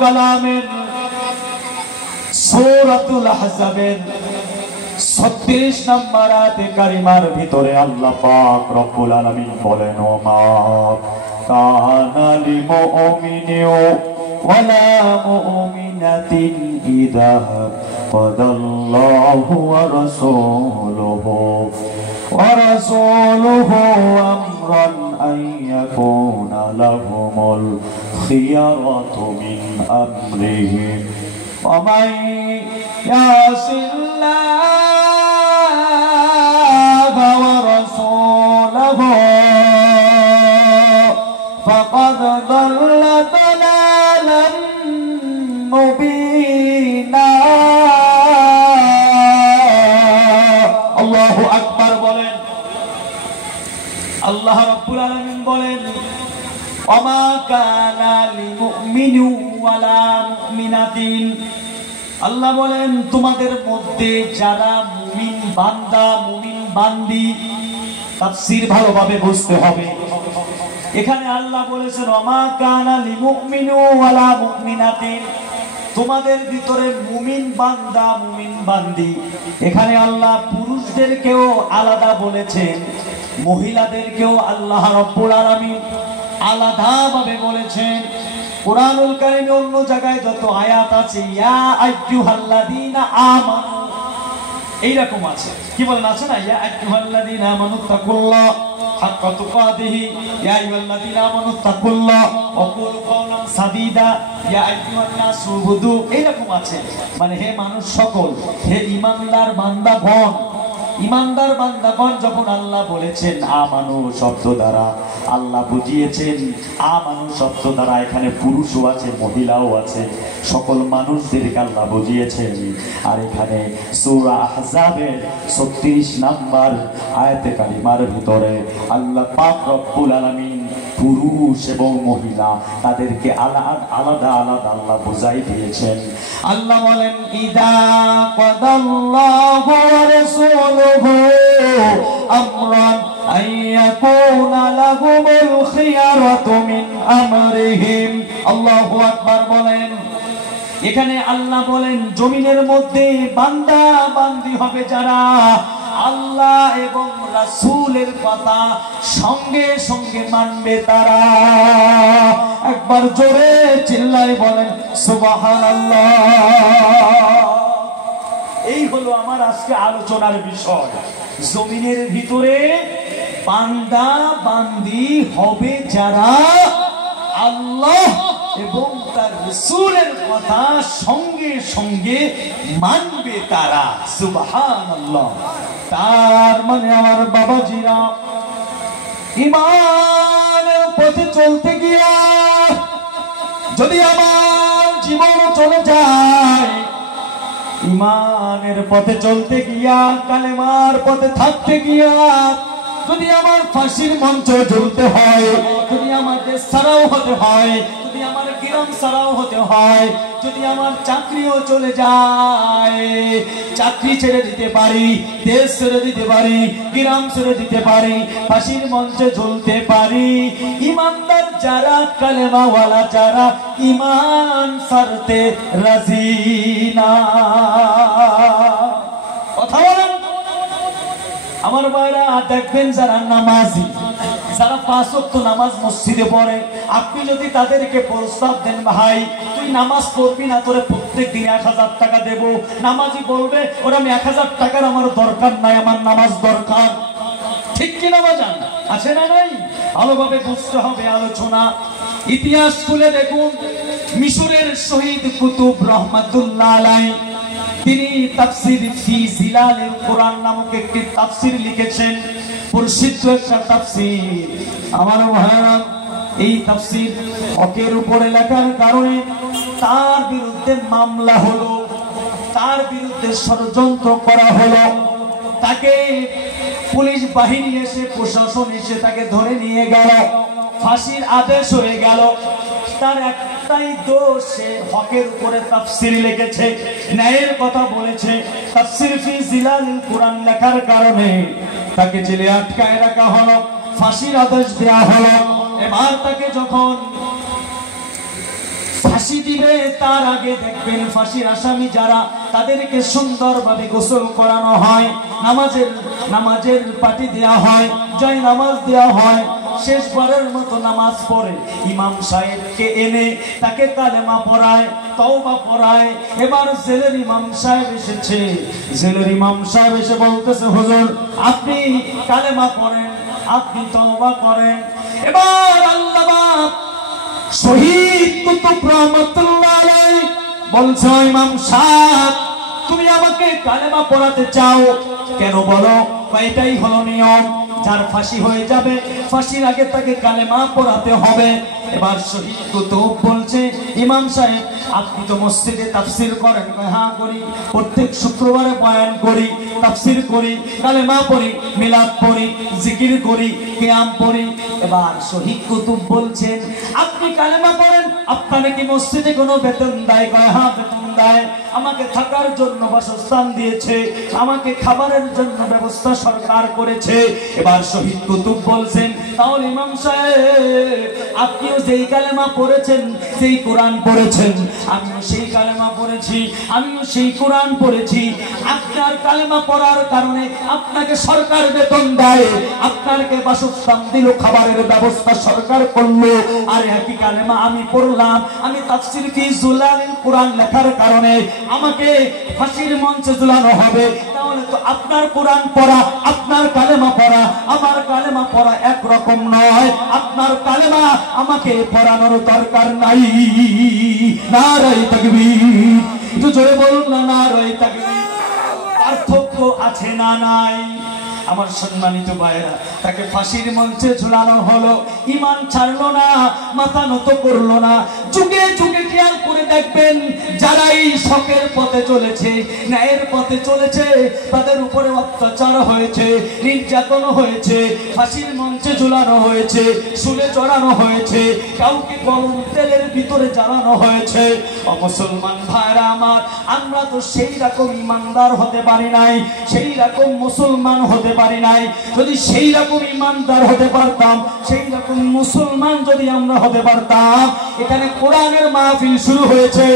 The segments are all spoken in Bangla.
কালামের সূরাতুল আহজাবের 36 নম্বর আয়াতে কারিমার ভিতরে আল্লাহ পাক রব্বুল আলামিন বলেন, ওমা কানা লিল মুমিনি ওয়ালা মুমিনাতিন ইযা কাদাল্লাহু ওয়া রাসূলুহু আমরান আন ইয়াকুনা লাহুমুল খিয়ারাতু মিন আমরিহিম ওয়া মান ইয়াসিল্লাহা ওয়া রাসূলুহু ফাকাদ দাল্লা দালালান মুবিনা। আল্লাহু আকবার বলেন। আল্লাহ রাব্বুল আলামিন বলেন, ওমা কানা লিল মুমিনি ওয়ালা মুমিনাতিন। আল্লাহ বলেন, তোমাদের মধ্যে যারা মুমিন বান্দা মুমিন বান্দি, তাফসীর ভালোভাবে বুঝতে হবে। এখানে আল্লাহ বলেছেন ওমা কানা লিল মুমিনি ওয়ালা মুমিনাতিন, তোমাদের ভিতরে মুমিন বান্দা মুমিন বান্দি। এখানে আল্লাহ পুরুষদেরকেও আলাদা বলেছেন, মহিলাদেরকেও আল্লাহ রাব্বুল আলামিন আলাদাভাবে বলেছেন। কুরআনুল কারীমে অন্য জায়গায় যত আয়াত আছে ইয়া আইয়ুহাল্লাযীনা আমানু এইরকম আছে, কি বলেন আছে না, ইয়া আইয়ুহাল্লাযীনা আমানু তাকুল্লাহ হাক্কা তুকাতিহি, ইয়া আইয়ুহাল্লাযীনা আমানু তাকুল্লাহ ওয়া কুলু কাওলান সাদীদা, ইয়া আইয়ুহান নাসু উবুদু, এইরকম আছে। মানে হে মানুষ সকল, হে ঈমানদার বান্দাগণ, ঈমানদার বান্দাগণ যখন আল্লাহ বলেছেন আমানু শব্দ দ্বারা, আল্লাহ বুঝিয়েছেন আমানু শব্দ দ্বারা এখানে পুরুষও আছে মহিলাও আছে, সকল মানুষদেরকে আল্লাহ বুঝিয়েছেন। আর এখানে সূরা আহজাবের 36 নম্বর আয়াতে কারিমার ভিতরে আল্লাহ পাক রব্বুল আলামিন পুরুষ এবং মহিলা তাদেরকে আলাদা আলাদা আল্লাহ বুঝাই দিয়েছেন। আল্লাহ বলেন, ইদা কাদাল্লাহু ওয়া রাসূলুহু আমরান আইয়াকুনা লাহুমুল খিয়ারাতু মিন আমরিহিম। আল্লাহু আকবার বলেন। এখানে আল্লাহ বলেন, জমিনের মধ্যে বান্দা বান্দি হবে যারা আল্লাহ এবং রাসূলের কথা সঙ্গে সঙ্গে মানবে তারা। একবার জোরে চিল্লায় বলেন সুবহানাল্লাহ। এই হলো আমার আজকে আলোচনার বিষয়। জমিনের ভিতরে বান্দা বান্দি হবে যারা আল্লাহ এবং তার রাসূলের কথা সঙ্গে সঙ্গে মানবে তারা। সুবহানাল্লাহ। তার মানে আমার বাবাজিরা, ঈমানের পথে চলতে গিয়া যদি আমার জীবন চলে যায়, ঈমানের পথে চলতে গিয়া কালেমার পথে থাকতে গিয়া যদি আমার ফাঁসির মঞ্চে ঝুলতে হয়, যদি আমার দেশ ছাড়াও হতে হয়, যদি আমার গ্রাম ছাড়াও হতে হয়, যদি আমার চাকরিও চলে যায়, চাকরি ছেড়ে দিতে পারি, দেশ ছেড়ে দিতে পারি, গ্রাম ছেড়ে দিতে পারি, ফাঁসির মঞ্চে ঝুলতে পারি, ঈমানদার যারা কালেমাওয়ালা যারা ঈমান ছাড়তে রাজি না। কথা বলেন আমার ভাইরা। দেখবেন যারা নামাজি, যারা 5 ওয়াক্ত নামাজ মসজিদে পড়ে, আপনি যদি তাদেরকে প্রস্তাব দেন, ভাই তুই নামাজ পড়বি না, তোরে প্রত্যেক দিন 1000 টাকা দেব, নামাজি বলবে ওরা আমি 1000 টাকার আমার দরকার নাই, আমার নামাজ দরকার। ঠিক কি না বাজান? আছে না নাই? ভালোভাবে বুঝতে হবে আলোচনা। ইতিহাস খুলে দেখুন, মিশরের শহীদ কুতুব রহমাতুল্লাহ আলাইহি তিনি তাফসীর ফি জিলালিল কোরআন নামক একটি তাফসীর লিখেছেন, প্রসিদ্ধ একটা তাফসীর। আমার ভাইরা, এই তাফসীর হকের উপরে লেখার কারণে তার বিরুদ্ধে মামলা হলো, তার বিরুদ্ধে ষড়যন্ত্র করা হলো, তাকে পুলিশ বাহিনী এসে প্রশাসন এসে তাকে ধরে নিয়ে গেল, ফাঁসির আদেশ হয়ে গেল। তার একটাই দোষ, সে হকের উপরে তাফসীর লিখেছে, ন্যায়ের কথা বলেছে। তাফসীর ফি জিলালিল কোরআন লেখার কারণে তাকে জেলে আটকায় রাখা হলো, ফাঁসির আদেশ দেওয়া হলো। এবার তাকে যখন ফাঁসি দিবে তার আগে দেখবেন ফাঁসির আসামি যারা তাদেরকে সুন্দরভাবে গোসল করানো হয়, নামাজের পাটি দেওয়া হয়, জয় নামাজ দেওয়া হয়। শেষবারের মতো নামাজ পড়ে ইমাম সাহেবকে এনে তাকে কালেমা পড়ায়, তওবা পড়ায়। এবার জেলের ইমাম সাহেব এসেছে, জেলের ইমাম সাহেব এসে বলতেছে, হুজুর আপনি কালেমা পড়েন, আপনি তওবা করেন। এবার আল্লামা শহীদ কুতুব রহমাতুল্লাহ আলাইহি বলছে, ইমাম সাহেব তুমি আমাকে কালেমা পড়াতে চাও কেন বলো? এটাই হলো নিয়ম, যার ফাঁসি হয়ে যাবে ফাঁসির আগে তাকে কালেমা পড়াতে হবে। এবার শহীদ কুতুব বলছে, ইমাম সাহেব আপনি তো মসজিদে তাফসীর করেন? হ্যাঁ করি, প্রত্যেক শুক্রবারে বয়ান করি, তাফসীর করি, কালেমা পড়ি, মিলাদ পড়ি, জিকির করি, কিয়াম পড়ি। এবার শহীদ কুতুব বলছেন, আপনি কালেমা পড়েন, আপনাকে কি মসজিদে কোনো বেতন দেয়? হ্যাঁ বেতন দেয়, আমাকে থাকার জন্য বাসস্থান দিয়েছে, আমাকে খাবারের জন্য ব্যবস্থা সরকার করেছে। এবার শহীদ কুতুব বলছেন, তাহলে ইমাম সাহেব আপনিও যেই কালেমা পড়েছেন, সেই কোরআন পড়েছেন, আমিও সেই কালেমা পড়েছি, আমিও সেই কোরআন পড়েছি। আপনার কালেমা পড়ার কারণে আপনাকে সরকার বেতন দেয়, আপনাকে বাসস্থান দিল, খাবারের ব্যবস্থা সরকার করলো। আর একই কালেমা আমি পড়লাম, আমি তাফসীর ফি জুলালিল কোরআন লেখার কারণে আমাকে ফাঁসির মঞ্চে ঝুলানো হবে। তাহলে তো আপনার কোরআন পড়া, আপনার কালেমা পড়া, আমার কালেমা পড়া একরকম নয়। আপনার কালেমা আমাকে পড়ানোর দরকার নাই। নারায়ে তাকবীর, একটু জোরে বলুন না, নারায়ে তাকবীর। পার্থক্য আছে না নাই? আমার সম্মানিত ভাইরা, তাকে ফাঁসির মঞ্চে ঝুলানো হলো, ঈমান ছাড়লো না, মাথা নত করলো না। যুগে যুগে খেয়াল করে দেখবেন, যারা এই শখের পথে চলেছে, ন্যায়ের পথে চলেছে, তাদের উপরে অত্যাচার হয়েছে, নির্যাতন হয়েছে, ফাঁসির মঞ্চে ঝুলানো হয়েছে, শুলে চড়ানো হয়েছে, কাউকে গরম তেলের ভিতরে জ্বালানো হয়েছে। মুসলমান ভাইরা আমার, আমরা তো সেই রকম ইমানদার হতে পারি নাই, সেই রকম মুসলমান হতে পারি নাই। যদি সেই রকম ইমানদার হতে পারতাম, সেই রকম মুসলমান যদি আমরা হতে পারতাম, এখানে কোরআনের মাহফিল শুরু হয়েছে,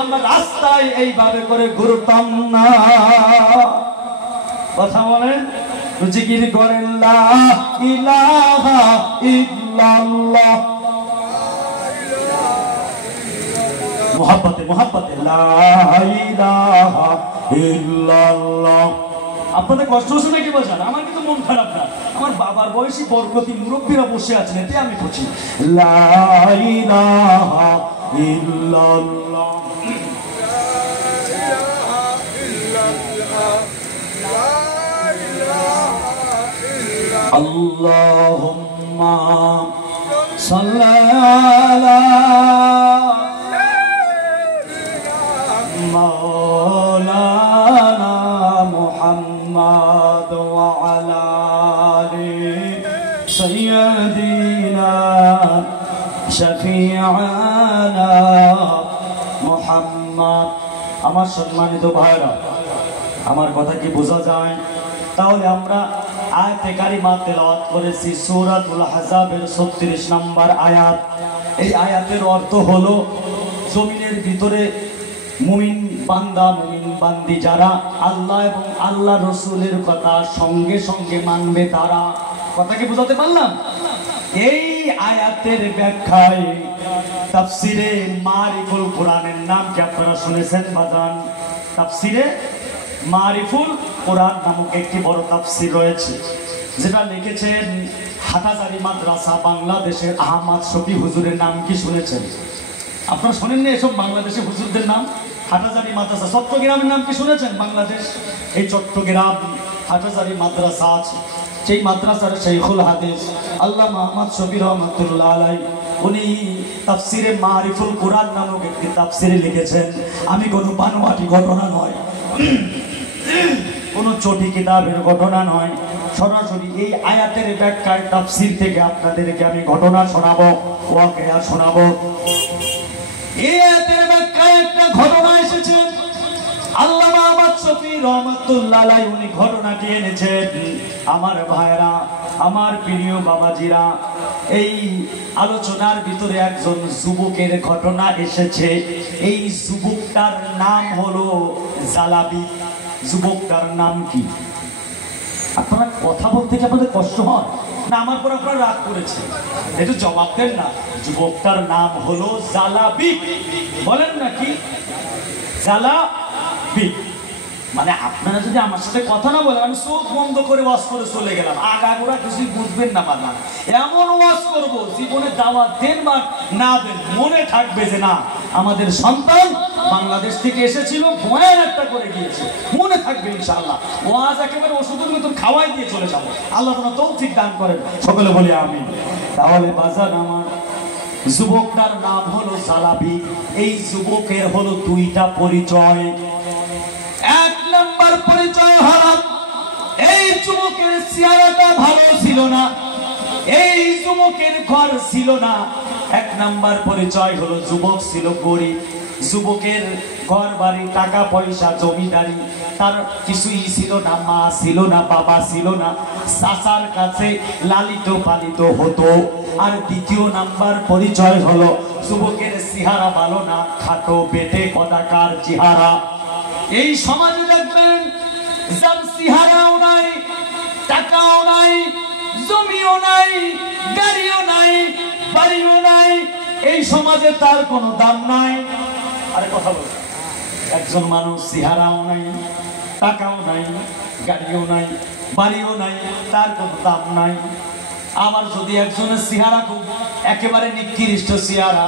আমরা রাস্তায় এইভাবে করে ঘুরতাম না। কথা বলেন, জিকির করেন লা ইলাহা ইল্লাল্লাহ, মুহাব্বতে মুহাব্বতে লা ইলাহা ইল্লাল্লাহ। আপনাদের কষ্ট হচ্ছে নাকি বাজার? আমার কিন্তু মন খারাপ না, আমার বাবার বয়সী বরকতি মুরব্বীরা বসে আছেন, এতে আমি খুশি। লা ইলাহা ইল্লাল্লাহ, আল্লাহুম্মা সাল্লি আলা মাওলানা মুহাম্মদ ওয়া আলা আলি সাইয়্যিদিনা শাফিআনা মুহাম্মদ। আমার সম্মানিত ভাইরা, আমার কথা কি বোঝা যায়? তাহলে আমরা আয়াতে কারিমা তেলাওয়াত করেছি, সূরাতুল আহজাবের 36 নম্বর আয়াত। এই আয়াতের অর্থ হলো, জমিনের ভিতরে মুমিন বান্দা, মুমিন বান্দি যারা আল্লাহ এবং আল্লাহ রসুলের কথা সঙ্গে সঙ্গে মানবে তারা। কথা কি বুঝাতে পারলাম? এই আয়াতের ব্যাখ্যায় তাফসিরে মারিফুল কোরআনের নাম কি আপনারা শুনেছেন বাজান? তাফসিরে মারিফুল কোরআন নামক একটি বড় তাফসির রয়েছে, যেটা লিখেছেন হাটাজারি মাদ্রাসা বাংলাদেশের আহমদ শফি হুজুরের। নাম কি শুনেছেন? আপনারা শোনেন না এসব বাংলাদেশের হুজুরদের নাম? হাটাজারি মাদ্রাসা চট্টগ্রামের নাম কি শুনেছেন? বাংলাদেশ এই চট্টগ্রাম হাটাজারি মাদ্রাসা আছে, সেই মাদ্রাসার শাইখুল হাদিস আল্লামা আহমদ শফি রহমাতুল্লাহ আলাইহি, উনি তাফসিরে মারিফুল কোরআন নামক একটি তাফসিরে লিখেছেন। আমি কোনো বানোয়াটি ঘটনা নয়, কোনো চটি কিতাবের ঘটনা নয়, সরাসরি এই আয়াতের ব্যাখ্যায় তাফসির থেকে আপনাদেরকে আমি ঘটনা শোনাবো, ওয়াকিয়া শোনাবো। এই আয়াতের ব্যাখ্যায় একটা ঘটনা এসেছে, আল্লামা আহমদ শফি রহমাতুল্লাহ আলাইহি উনি ঘটনাটি এনেছেন। আমার ভাইরা, আমার প্রিয় বাবাজিরা, এই আলোচনার ভিতরে একজন যুবকের ঘটনা এসেছে। এই যুবকটার নাম হলো জালাবি। যুবকটার নাম কি? আপনারা কথা বলতে কি আপনাদের কষ্ট হয় না? আমার পর আপনারা রাগ করেছে, একটু জবাব দেন না। যুবকটার নাম হলো জালাবি। বলেন নাকি জালাবি? মানে আপনারা যদি আমার সাথে কথা না বলেন, আমি চোখ বন্ধ করে ওয়াজ করে চলে গেলাম, আগাগোড়া কিছুই বুঝবেন না। বাবা এমন ওয়াজ করব, জীবনে দাওয়াত দেন বা না দেন, মনে থাকবে যে না আমাদের সন্তান বাংলাদেশ থেকে এসেছিল, বয়ান একটা করে গিয়েছে, মনে থাকবে ইনশাআল্লাহ। ওয়াজ একেবারে ওষুধের মতন খাওয়াই দিয়ে চলে যাবো। আল্লাহ যেন তৌফিক দান করেন, সকলে বলি আমিন। তাহলে বাজার আমার যুবকটার নাম হলো জালাবি। এই যুবকের হলো দুইটা পরিচয়। এক নাম্বার পরিচয় হলো এই যুবকের চেহারাটা ভালো ছিল না, এই যুবকের ঘর ছিল না। এক নাম্বার পরিচয় হলো যুবক ছিল গরিব। যুবকের ঘর বাড়ি, টাকা পয়সা, জমিদারি তার কিছুই ছিল না। মা ছিল না, বাবা ছিল না, চাচার কাছে লালিত পালিত হতো। আর দ্বিতীয় নাম্বার পরিচয় হলো যুবকের চেহারা ভালো না, খাটো বেটে কদাকার চেহারা। এই সমাজে দেখবেন যার চেহারাও নাই, টাকাও নাই, জমিও নাই, গাড়িও নাই, বাড়িও নাই, এই সমাজে তার কোনো দাম নাই। আরে কথা বল, একজন মানুষ চেহারাও নাই, টাকাও নাই, গাড়িও নাই, বাড়িও নাই, তার কোনো দাম নাই। আবার যদি একজনের চেহারা খুব একেবারে নিকৃষ্ট চেহারা,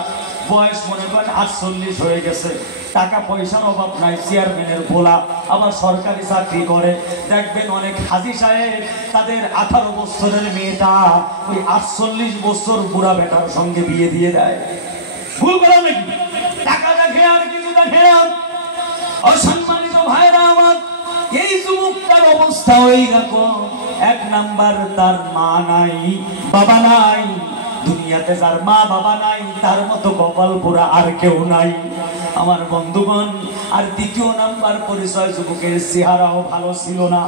বয়স মনে করেন 48 হয়ে গেছে, টাকা পয়সার অভাব নাই, চেয়ারম্যানের ভোলা, আবার সরকারি চাকরি করে, দেখবেন অনেক হাজী সাহেব তাদের 18 বছরের মেয়েটা ওই 48 বছর বুড়া বেটার সঙ্গে বিয়ে দিয়ে দেয়। ভুল করা নাকি? টাকা দেখে আর কিছু দেখে না। অসম্মানিত ভাইরা আমার, এই যুবকটার অবস্থা ওই রকম। এক নাম্বার তার মা নাই, বাবা নাই। দুনিয়াতে যার মা বাবা নাই তার মতো কপাল পোড়া আর কেউ নাই আমার বন্ধুগণ। আর দ্বিতীয় নাম্বার পরিচয়, যুবকের চেহারাও ভালো ছিল না।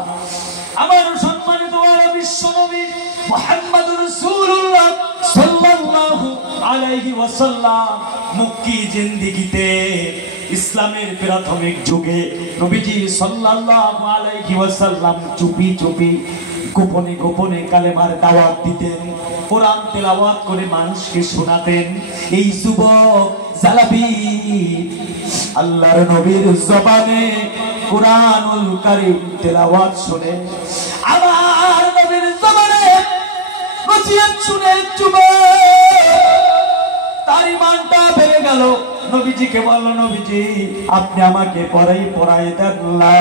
আমার সম্মানিত বিশ্বনবী মুহাম্মদুর রাসূলুল্লাহ সাল্লাল্লাহু আলাইহি ওয়াসাল্লাম মক্কি জিন্দেগিতে, ইসলামের প্রাথমিক যুগে নবীজি সাল্লাল্লাহু আলাইহি ওয়াসাল্লাম চুপি চুপি, গোপনে গোপনে কালেমার দাওয়াত দিতেন, কোরআন তেলাওয়াত করে মানুষকে শোনাতেন। এই যুবক জালাবি আল্লাহর নবীর জবানে কোরআনুল কারীম তেলাওয়াত শুনে, আমার নবীর জবানে নসিহত শুনে যুবক তার ঈমানটা বেড়ে গেল। নবীজিকে বলল, নবীজি আপনি আমাকে পড়াই দেন লা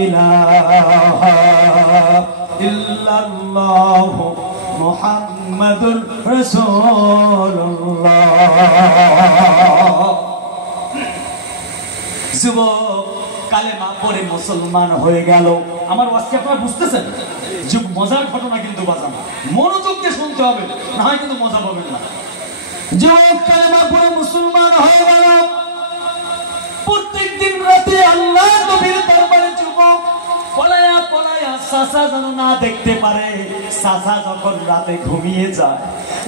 ইলাহা ইল্লাল্লাহ মুহাম্মাদুর রাসূলুল্লাহ। যুবক কালেমা পড়ে মুসলমান হয়ে গেল। আমার ওয়াজকে আপনারা বুঝতেছেন? মজার ঘটনা কিন্তু বাজানো, মনোযোগ দিয়ে শুনতে হবে, না হয় কিন্তু মজা পাবেন না। যুবক কালেমা পড়ে মুসলমান হয়ে গেল। প্রত্যেক দিন রাতে আল্লাহ নবীর দরবারে যুবক পলায়া পলায়া চাচা যেন না দেখতে পারে। চাচা যখন রাতে ঘুমিয়ে যায়,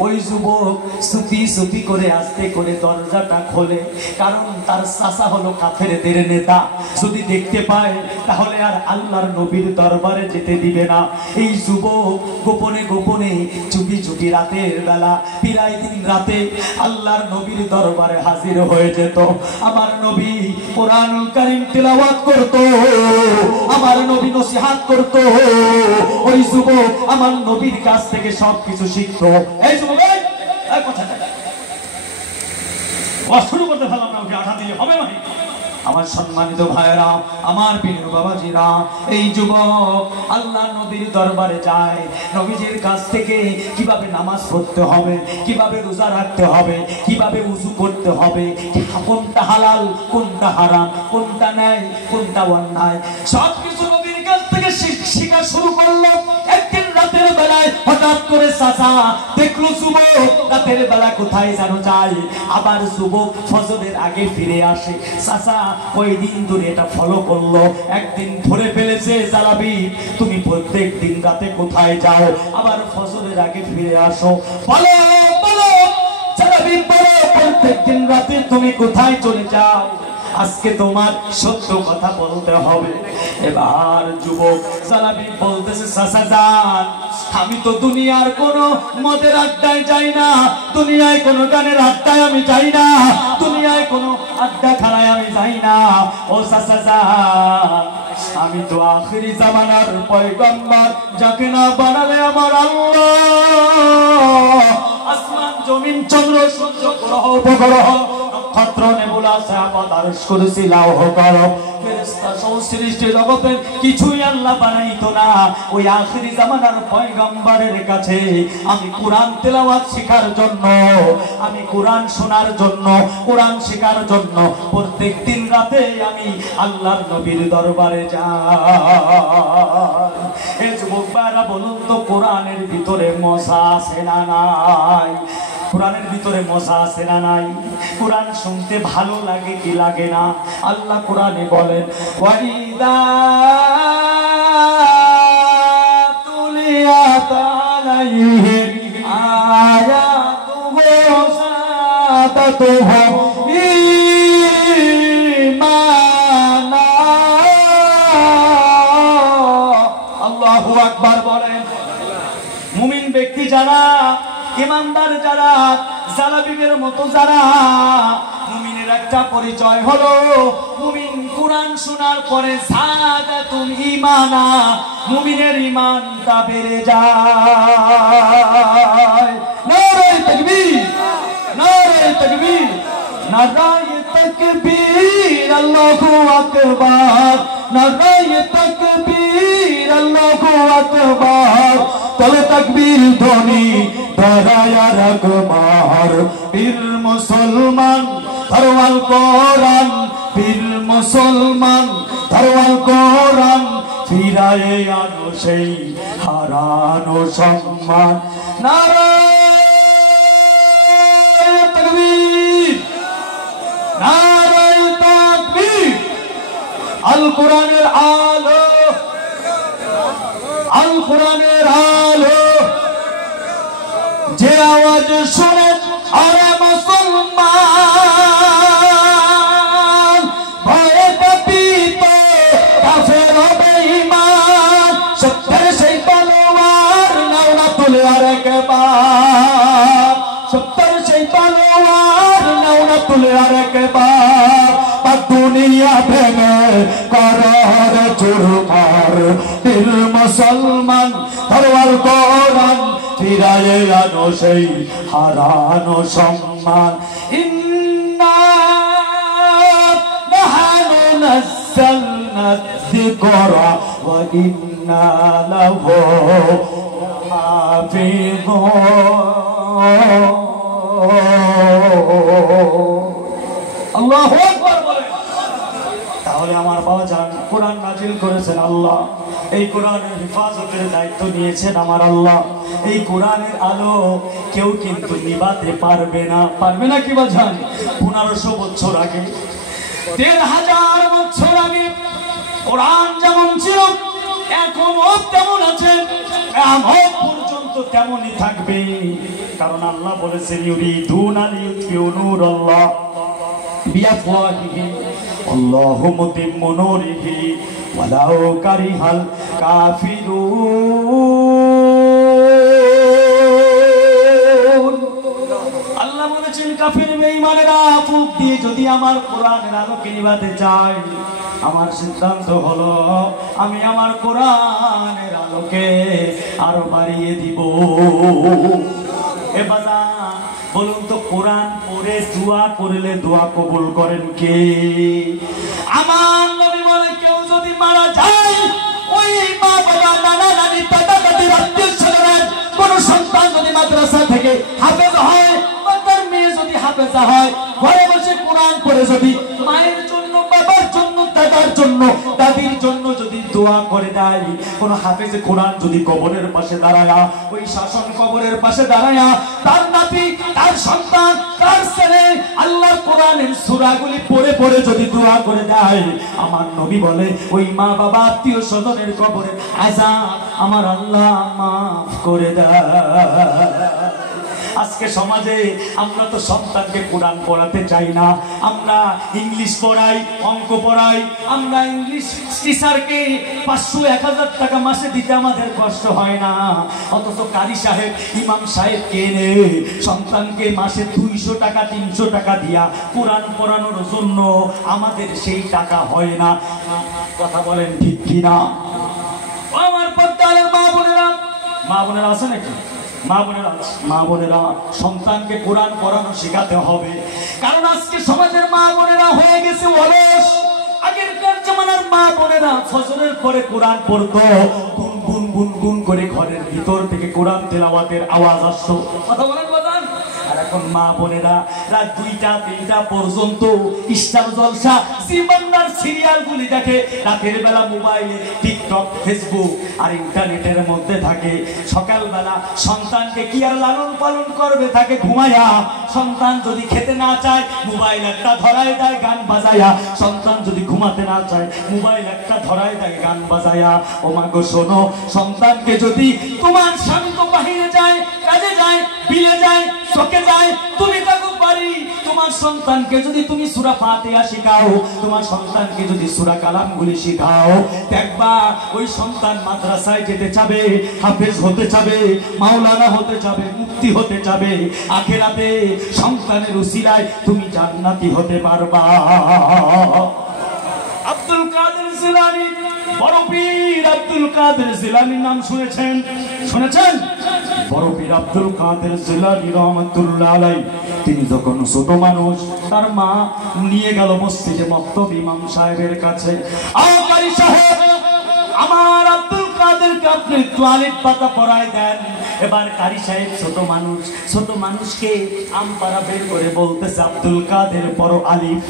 ওই যুবক চুপি চুপি করে আস্তে করে দরজাটা খোলে, কারণ তার চাচা হলো কাফেরদের নেতা। যদি দেখতে পায় তাহলে আর আল্লাহর নবীর দরবারে যেতে দিবে না। এই যুবক গোপনে গোপনে চুপি চুপি রাতের বেলা প্রায় দিন রাতে আল্লাহর নবীর দরবারে হাজির হয়ে যেত। আমার নবী কোরআনুল কারীম তেলাওয়াত করত, আমার নবী নসিহত করত। ওই যুবক আমার নবীর কাছ থেকে সবকিছু শিখতো। এই যুবক কথাটা শুরু করতে পারলাম না, ওকে আঠা দিলে হবে মানে। আমার সম্মানিত ভাইরা, আমার প্রিয় বাবাজিরা, এই যুবক আল্লাহ নবীর দরবারে যায়। নবীজির কাছ থেকে কিভাবে নামাজ পড়তে হবে, কিভাবে রোজা রাখতে হবে, কিভাবে উযু করতে হবে, কোনটা হালাল কোনটা হারাম, কোনটা ন্যায় কোনটা অন্যায়, সবকিছু নবীর কাছ থেকে শিক্ষা শুরু করলো। একদিন রাতের বেলায় হঠাৎ হঠাৎ করে চাচা দেখলো যুবক রাতের বেলা কোথায় যেন যায়, আবার যুবক ফজরের আগে ফিরে আসে। চাচা কয়দিন ধরে এটা ফলো করলো, একদিন ধরে ফেলেছে জালাবি তুমি প্রত্যেক দিন রাতে কোথায় যাও, আবার ফজরের আগে ফিরে আসো। বলো বলো জালাবি বলো, প্রত্যেক দিন রাতে তুমি কোথায় চলে যাও? আজকে তোমার সত্য কথা বলতে হবে। এবার যুবক জালাবি বলতেছে, চাচা যান, আমি তো দুনিয়ার কোনো মদের আড্ডায় যাই না, দুনিয়ায় কোনো গানের আড্ডায় আমি যাই না, দুনিয়ায় কোনো আড্ডা খানায় আমি যাই না। ও চাচা যান, আমি তো আখিরি জামানার পয়গম্বর, যাকে না বানালে আমার আল্লাহ আসমান জমিন চন্দ্র সূর্য গ্রহ উপগ্রহ নক্ষত্র নেবুলা সাহাবাত আরশ কুরসি লৌহ কলম ফেরেশতা সব সৃষ্টি জগতের কিছুই আল্লাহ বানাইতো না। ওই আখিরি জামানার পয়গম্বরের কাছে আমি কোরআন তেলাওয়াত শেখার জন্য, আমি কোরআন শোনার জন্য, কোরআন শেখার জন্য প্রত্যেক দিন রাতে আমি আল্লাহর নবীর দরবারে যাই। এ যুবক ভাইরা বলুন তো, কোরআনের ভিতরে মজা আছে না নাই? কোরআনের ভিতরে মজা আছে না নাই? কোরআন শুনতে ভালো লাগে কি লাগে না? আল্লাহ কোরআনে বলেন, ওয়াইদা তুলিয়াত আলাইহিম আয়াতুহু যাদাতুহুম ঈমানা। আল্লাহু আকবার বলেন। মুমিন ব্যক্তি যারা, ইমানদার যারা, জালাবিবের মতো যারা, মুমিনের একটা পরিচয় হলো মুমিন কোরআন শোনার পরে যাদাতুল ঈমানা, মুমিনের ঈমানটা বেড়ে যায়। নারে তাকবীর, নারে তাকবীর, নারে তাকবীর, আল্লাহু আকবার, নারে তাকবীর, আল্লাহু আকবার। তলে তাকবীর ধ্বনি ধরায়া রাখমার, বীর মুসলমান ধরওয়াল কোরআন, বীর মুসলমান ধরওয়াল কোরআন, ফিরায়ে আনো সেই হারানো সম্মান। নারে তাকবীর, নারে তাকবীর। আল কোরআনের আলো, আল কোরআনের আলো, যে আওয়াজ শুনে আরে মুসলমান ভয়ে কাঁপিত কাফের হবে ঈমান, সত্যের সেই তলোয়ার নাও না তুলে আরেকবার, সত্যের সেই তলোয়ার নাও না তুলে আরেকবার। দুনিয়া ভেঙে করর চুরমার, বীর মুসলমান ধরওয়াল কোরআন, ফিরায়ে আনো সেই হারানো সম্মান। ইন্না নাহনু নাযালনা যিকরা ওয়া ইন্না লাহু হাফিযুন। আল্লাহু আকবার বলেন। তাহলে আমার বাবাজান, কোরআন নাজিল করেছেন আল্লাহ, এই কোরআনের হেফাজতের দায়িত্ব নিয়েছেন আমার আল্লাহ। এই কোরআনের আলো কেউ কিন্তু নিভাতে পারবে না। পারবে না কি বাজান? 1500 বছর আগে, 1500 বছর আগে কোরআন যেমন ছিল এখনো তেমন আছে, কিয়ামত পর্যন্ত তেমনই থাকবে। কারণ আল্লাহ বলেছেন, ইউরিদুনা লিইউতফিউ নূরাল্লাহ বিআফওয়াহিহিম আল্লাহু মুতিম্মু নূরিহি ওয়ালাউ কারিহাল কাফিরুন। আল্লাহ বলেছেন, কাফির বেঈমানেরা ফুঁক দিয়ে যদি আমার কোরআনের আলোকে নিভাতে চায়, আমার সিদ্ধান্ত হলো আমি আমার কোরআনের আলোকে আরো বাড়িয়ে দিব। এ বাবা বলুন তো, কোরআন পড়ে দোয়া করলে দোয়া কবুল করেন কে? আমার নবী বলে, কেউ যদি মারা যায়, ওই মা বাবা নানা নানি দাদা দাদির আত্মীয়-স্বজনের কোন সন্তান যদি মাদ্রাসা থেকে হাফেজ হয়, বা তার মেয়ে যদি হাফেজা হয়, ঘরে বসে কোরআন পড়ে যদি মায়ের জন্য, বাবার জন্য, দাদার জন্য জন্য দাদির জন্য যদি দোয়া করে দেয়, কোন হাফেজে কোরআন যদি কবরের পাশে দাঁড়ায়া, ওই শাসন কবরের পাশে দাঁড়ায়া তার নাতি, তার সন্তান, তার ছেলে আল্লাহর কোরআনের সূরাগুলি পড়ে পড়ে যদি দোয়া করে দেয়, আমার নবী বলে ওই মা বাবা আত্মীয় স্বজনের কবরের আযাব আমার আল্লাহ মাফ করে দেয়। আজকে সমাজে আমরা তো সন্তানকে কোরআন পড়াতে চাই না, আমরা ইংলিশ পড়াই, অঙ্ক পড়াই, আমরা ইংলিশ টিচারকে 500-1000 টাকা মাসে দিতে আমাদের কষ্ট হয় না, অথচ কারি সাহেব, ইমাম সাহেবকে এনে সন্তানকে মাসে 200 টাকা 300 টাকা দিয়া কোরআন পড়ানোর জন্য আমাদের সেই টাকা হয় না। কথা বলেন ঠিক কিনা? আমার পর্দালের মা বোনেরা, মা বোনেরা আছে নাকি? মা বোনেরা সন্তানকে কোরআন পড়ানো শেখাতে হবে, কারণ আজকে সমাজের মা বোনেরা হয়ে গেছে অলস। আগেরকার জামানার মা বোনেরা ফজরের পরে কোরআন পড়তো, গুন গুন গুন গুন করে ঘরের ভিতর থেকে কোরআন তেলাওয়াতের আওয়াজ আসতো। কথা বলেন বাজান। আর এখন মা বোনেরা রাত 2টা-3টা পর্যন্ত স্টার জলসা, জীবনদার সিরিয়াল গুলি দেখে, রাতের বেলা মোবাইলে টিকটক, ফেসবুক আর ইন্টারনেটের মধ্যে থাকে। সকালবেলা সন্তানকে কি আর লালন পালন করবে, থাকে ঘুমায়া। সন্তান যদি খেতে না চায় মোবাইল একটা ধরায় দেয় গান বাজায়া, সন্তান যদি ঘুমাতে না চায় মোবাইল একটা ধরায় দেয় গান বাজায়া। ও মা গো শোনো, সন্তানকে যদি তোমার স্বামী তো বাহিরে যায়, কাজে যায়, বিলে যায়, চকে যায়, তুমি থাকো বাড়ি, তোমার সন্তানকে যদি তুমি সূরা ফাতিহা শিখাও, তোমার সন্তানকে যদি সূরা কালাম গুলি শিখাও, দেখবা ওই সন্তান মাদ্রাসায় যেতে চাবে, হাফেজ হতে চাবে, মাওলানা হতে চাবে, মুফতি হতে চাবে। আখিরাতে সন্তানের উসিলায় তুমি জান্নাতি হতে পারবা। আব্দুল কাদের জিলানী, বড় পীর আব্দুল কাদের জিলানীর নাম শুনেছেন? শুনেছেন? বড় পীর আব্দুল কাদের জিলানী রহমাতুল্লাহ আলাইহি, তিনি যখন ছোট মানুষ, তার মা নিয়ে গেল মসজিদে মক্তব ইমাম সাহেবের কাছে। আকারি সাহেব, আমার আব্দুল কাদেরকে আপনি তোয়ালেট পাতা পরায় দেন। এবার কারি সাহেব ছোট মানুষ, ছোট মানুষকে আমপারা বের করে বলতেছে আব্দুল কাদের পড়ো আলিফ।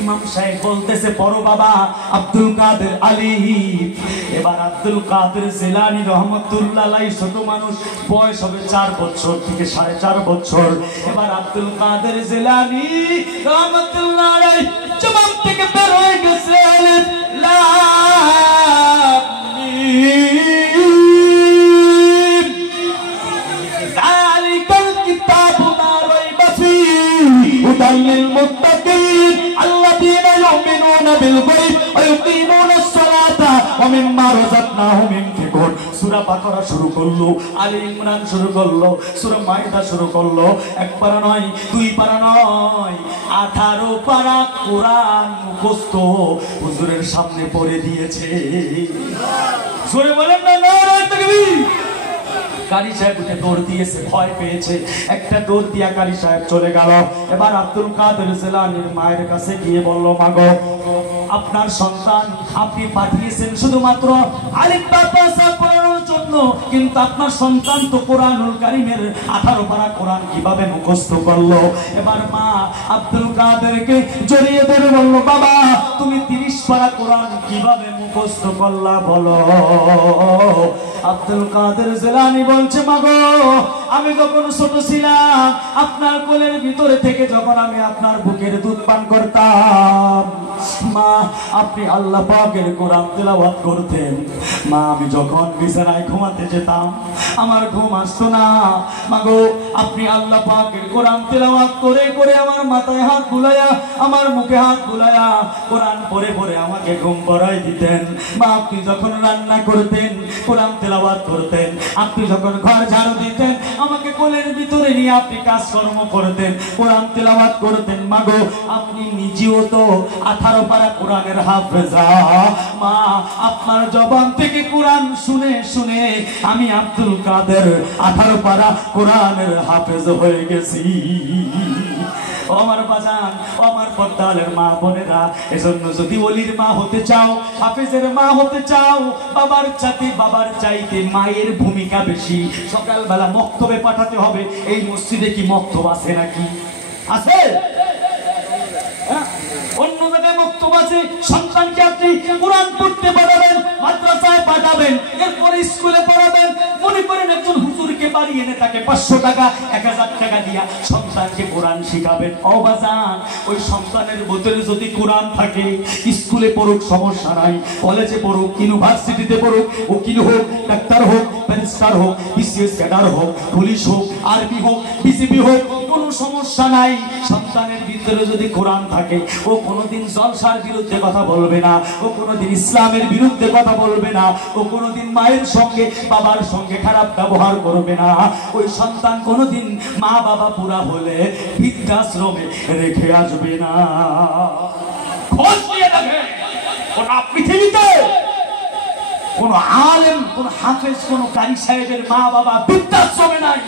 ইমাম সাহেব বলতেছে পড়ো বাবা আব্দুল কাদের আলিফ। এবার আব্দুল কাদের জিলানী রহমাতুল্লাহ আলাইহি, ছোট মানুষ, বয়স হবে 4 বছর থেকে 4.5 বছর। এবার আব্দুল কাদের জিলানী রহমাতুল্লাহ আলাইহি জবান থেকে বের হয়ে গেছে আলিফ লাম মিম, যালিকাল কিতাবু লা রাইবা ফীহি হুদাল লিল মুত্তাকিন আল্লাযীনা ইউমিনুনা বিল গায়ব ওয়া ইউকিমুনাস সালাতা ওয়া মিম্মা রাযাকনাহুম ইউনফিকুন। সূরা বাকারা শুরু করলো, আলে ইমরান শুরু করলো, সূরা মাইদা শুরু করলো। 1 পারা নয়, 2 পারা নয়, 18 পারা কোরআন মুখস্থ হুজুরের সামনে পড়ে দিয়েছে। জোরে বলেন না নারায়ে তাকবীর। কারি সাহেব উঠে দৌড় দিয়েছে, ভয় পেয়েছে, একটা দৌড় দিয়া কারি সাহেব চলে গেল। এবার আব্দুল কাদের জিলানীর মায়ের কাছে গিয়ে বলল, মা গো, আপনার সন্তান আপনি পাঠিয়েছেন শুধুমাত্র আলিফ বা তা পড়ানোর জন্য, কিন্তু আপনার সন্তান তো কোরআনুল কারীমের 18 পারা কোরআন কিভাবে মুখস্থ করলো? এবার মা আব্দুল কাদেরকে জড়িয়ে ধরে বলল, বাবা তুমি 30 পারা কোরআন কিভাবে মুখস্থ করলা বলো? আব্দুল কাদের জিলানী বলছে, মা গো, আমি যখন ছোট ছিলাম আপনার কোলের ভিতরে থেকে যখন আমি আপনার বুকের দুধ পান করতাম, মা আপনি আল্লাহ পাকের কোরআন তেলাওয়াত করতেন। মা আমি যখন বিছানায় ঘুমাতে যেতাম আমার ঘুম আসতো না। মা গো, আপনি আল্লাহ পাকের কোরআন তেলাওয়াত করে করে আমার মাথায় হাত বুলায়া, আমার মুখে হাত বুলায়া কোরআন পড়ে পড়ে আমাকে ঘুম পড়াই দিতেন। মা আপনি যখন রান্না করতেন কোরআন তেলাওয়াত করতেন, আপনি যখন ঘর ঝাড়ু দিতেন আমাকে কোলের ভিতরে নিয়ে আপনি কাজকর্ম করতেন, কোরআন তেলাওয়াত করতেন। মা গো, আপনি নিজেও তো 18 পারা কোরআনের হাফেজা। মা আপনার জবান থেকে কোরআন শুনে শুনে আমি আব্দুল কাদের 18 পারা কোরআনের হাফেজ হয়ে গেছি। আমার বাজান, আমার পর্দালের মা বোনেরা, এজন্য যদি ওলির মা হতে চাও, হাফেজের মা হতে চাও, বাবার চাইতে মায়ের ভূমিকা বেশি। সকালবেলা মক্তবে পাঠাতে হবে। এই মসজিদে কি মক্তব আছে নাকি? আছে? অন্য জায়গায় মক্তব আছে, সন্তানকে আপনি কোরআন পড়তে পাঠাবেন, মাদ্রাসায় পাঠাবেন, এরপরে স্কুলে পড়াবেন। মনে করেন একজন হুজুরকে বাড়ি এনে তাকে 500 টাকা 1000 টাকা দিয়া সন্তানকে কোরআন শিখাবেন। অবাজান, ওই সন্তানের ভিতরে যদি কোরআন থাকে, স্কুলে পড়ুক সমস্যা নাই, কলেজে পড়ুক, ইউনিভার্সিটিতে পড়ুক, উকিল হোক, ডাক্তার হোক, ব্যারিস্টার হোক, বিসিএস ক্যাডার হোক, পুলিশ হোক, আর্মি হোক, বিজিবি হোক, কোনো সমস্যা নাই। সন্তানের ভিতরে যদি কোরআন থাকে, ও কোনোদিন জলসার বিরুদ্ধে কথা বলবে না, ও কোনোদিন ইসলামের বিরুদ্ধে কথা বলবে না, ও কোনোদিন মায়ের সঙ্গে বাবার সঙ্গে খারাপ ব্যবহার করবে না। ওই সন্তান কোনোদিন মা বাবা পুরা হলে বৃদ্ধাশ্রমে রেখে আসবে না। খোঁজ নিয়ে দেখেন, ওটা পৃথিবীতে কোন আলেম, কোন হাফেজ, কোন কারি সাহেবের মা বাবা বৃদ্ধাশ্রমে নাই।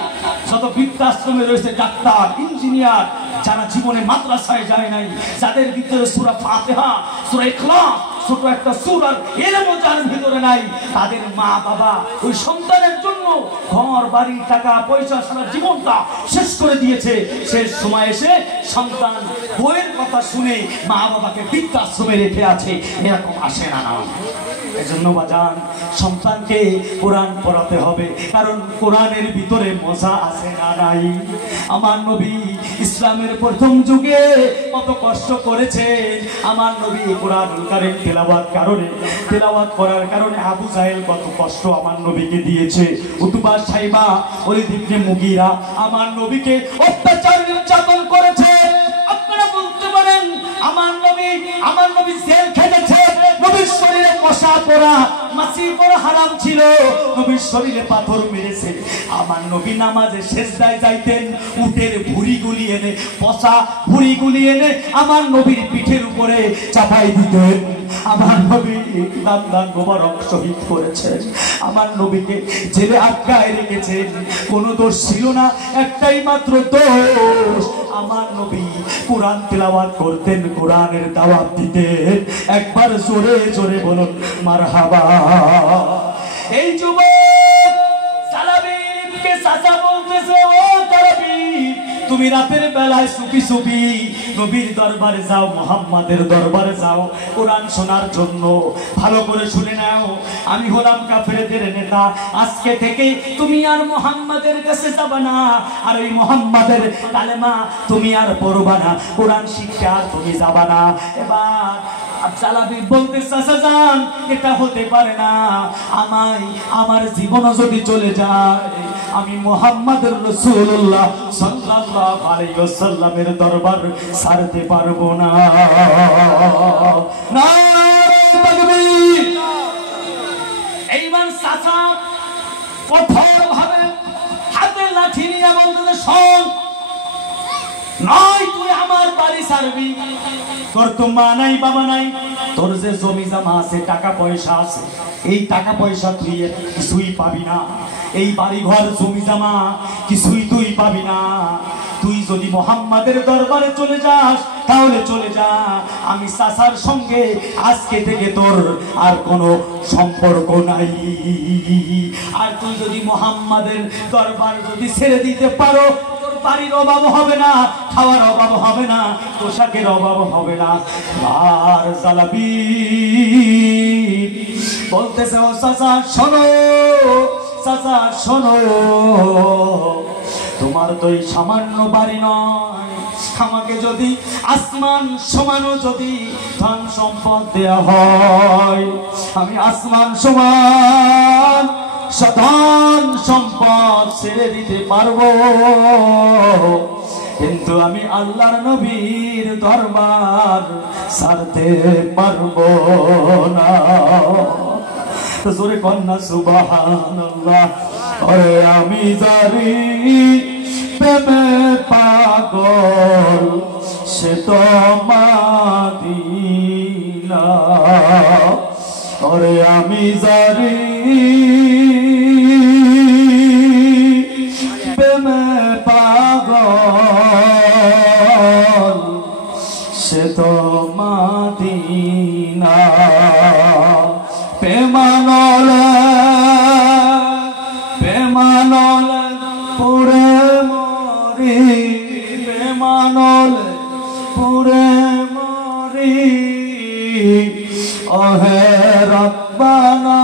শত বৃদ্ধাশ্রমে রয়েছে ডাক্তার, ইঞ্জিনিয়ার, যারা জীবনে মাদ্রাসায় যায় নাই, যাদের ভিতরে সূরা ফাতিহা, সূরা ইখলাস, ছোট একটা সূরার ইলমও যার ভিতরে নাই। তাদের মা বাবা ওই সন্তানের জন্য ঘর বাড়ি টাকা পয়সা সারা জীবনটা শেষ করে দিয়েছে। শেষ সময় এসে সন্তান বইয়ের কথা শুনে মা বাবাকে বৃদ্ধাশ্রমে রেখে আছে, এরকম আসে না। এজন্য বাজান, সন্তানকে কোরআন পড়াতে হবে, কারণ কোরআনের ভিতরে মজা আছে না নাই? আমার নবী ইসলামের প্রথম যুগে কত কষ্ট করেছে। আমার নবী কোরআনুল কারীম তেলাওয়াত করার কারণে আবু জাহেল কত কষ্ট আমার নবীকে দিয়েছে। উতবা, সাইবা, ওলীদ ইবনে মুগীরা আমার নবীকে অত্যাচার নির্যাতন করেছে। আপনারা বলতে পারেন আমার নবী জেল খেটেছে, নবীর শরীরে মশা পড়া, মাছি পড়া হারাম ছিল, নবীর শরীরে পাথর মেরেছে। আমার নবী নামাজে সেজদায় যাইতেন, উটের ভুঁড়িগুলি এনে, পচা ভুঁড়িগুলি এনে আমার নবীর পিঠের উপরে চাপাই দিতেন। আমার নবী দান মোবারক শহীদ করেছেন। আমার নবীকে জেলে আটকায় রেখেছেন, কোনো দোষ ছিল না, একটাই মাত্র দোষ, আমার নবী কোরআন তেলাওয়াত করতেন, কোরআনের দাওয়াত দিতেন। একবার জোরে জোরে বলুন মারহাবা। এই যুবক সালাবিকে চাচা বলতেছে, ও তারাবি, তুমি রাতের বেলায় চুপি চুপি নবীর দরবারে যাও, মুহাম্মাদের দরবারে যাও কোরআন শোনার জন্য। ভালো করে শুনে নাও, আমি হলাম কাফেরদের নেতা, আজকে থেকে তুমি আর মুহাম্মাদের কাছে যাবে না, আর ওই মুহাম্মাদের কালেমা তুমি আর পড়বা না, কোরআন শিখতে আর তুমি যাবা না। এবার সালাবি বলতে, চাচা যান, এটা হতে পারে না, আমার জীবন যদি চলে যায়, আমি মুহাম্মদুর রাসূলুল্লাহ সাল্লাল্লাহু আলাইহি ওয়াসাল্লামের দরবার ছাড়তে পারবো না। নারে তাকবীর। এইবার চাচা কঠোরভাবে হাতে লাঠি নিয়ে বলতে, শোন, নয় তুই আমার বাড়ি ছাড়বি, তোর তো মা নাই বাবা নাই, তোর যে জমি জমা আছে, টাকা পয়সা আছে, এই টাকা পয়সা তুই কিছুই পাবি না, এই বাড়ি ঘর জমি জমা কিছুই তুই পাবি না। তুই যদি মুহাম্মাদের দরবারে চলে যাস তাহলে চলে যা, আমি চাচার সঙ্গে আজকে থেকে তোর আর কোনো সম্পর্ক নাই। আর তুই যদি মুহাম্মাদের দরবার যদি ছেড়ে দিতে পারো, তোর বাড়ির অভাব হবে না, খাওয়ার অভাব হবে না, পোশাকের অভাব হবে না। আর জালাবি বলতেছে, ও চাচা শোনো, চাচা শোনো, তোমার তো এই সামান্য বাড়ি নয়, আমাকে যদি আসমান সমানও যদি ধন সম্পদ দেয়া হয়, আমি আসমান সমান ধন সম্পদ ছেড়ে দিতে পারবো, কিন্তু আমি আল্লাহর নবীর দরবার ছাড়তে পারবো না। জোরে কন্যা সুবহানাল্লাহ। ওরে আমি জানি প্রেমে পাগল, সে তো মদিনা। ওরে আমি জানি প্রেমে পাগল, সে তো মদিনা। প্রেমানলে প্রেমানলে পুরে মরি, প্রেমানলে পুরে মরি, ওহে রব্বানা